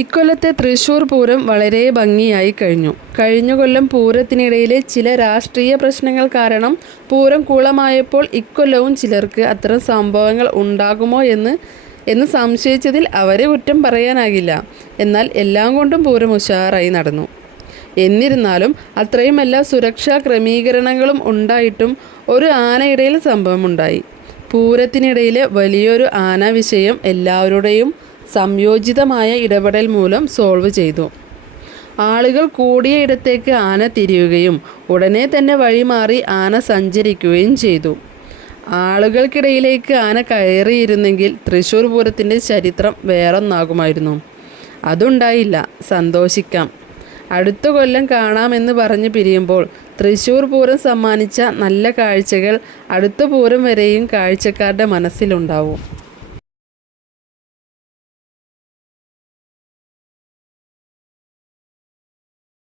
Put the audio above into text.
ഇക്കൊല്ലത്തെ തൃശൂർ പൂരം വളരെ ഭംഗിയായി കഴിഞ്ഞു. കഴിഞ്ഞ കൊല്ലം പൂരത്തിനിടയിലെ ചില രാഷ്ട്രീയ പ്രശ്നങ്ങൾ കാരണം പൂരം കൂളമായപ്പോൾ ഇക്കൊല്ലവും ചിലർക്ക് അത്തരം സംഭവങ്ങൾ ഉണ്ടാകുമോ എന്ന് എന്ന് സംശയിച്ചതിൽ അവരെ കുറ്റം പറയാനാകില്ല. എന്നാൽ എല്ലാം കൊണ്ടും പൂരം ഉഷാറായി നടന്നു. എന്നിരുന്നാലും അത്രയുമല്ല സുരക്ഷാ ക്രമീകരണങ്ങളും ഉണ്ടായിട്ടും ഒരു ആനയിടയിൽ സംഭവമുണ്ടായി. പൂരത്തിനിടയിലെ വലിയൊരു ആന വിഷയം എല്ലാവരുടെയും സംയോജിതമായ ഇടപെടൽ മൂലം സോൾവ് ചെയ്തു. ആളുകൾ കൂടിയ ഇടത്തേക്ക് ആന തിരിയുകയും ഉടനെ തന്നെ വഴിമാറി ആന സഞ്ചരിക്കുകയും ചെയ്തു. ആളുകൾക്കിടയിലേക്ക് ആന കയറിയിരുന്നെങ്കിൽ തൃശ്ശൂർ പൂരത്തിന്റെ ചരിത്രം വേറൊന്നാകുമായിരുന്നു. അതുണ്ടായില്ല. സന്തോഷിക്കാം. അടുത്ത കൊല്ലം കാണാമെന്ന് പറഞ്ഞ് പിരിയുമ്പോൾ തൃശ്ശൂർ പൂരം സമ്മാനിച്ച നല്ല കാഴ്ചകൾ അടുത്ത പൂരം വരെയും കാഴ്ചക്കാരുടെ മനസ്സിലുണ്ടാവും.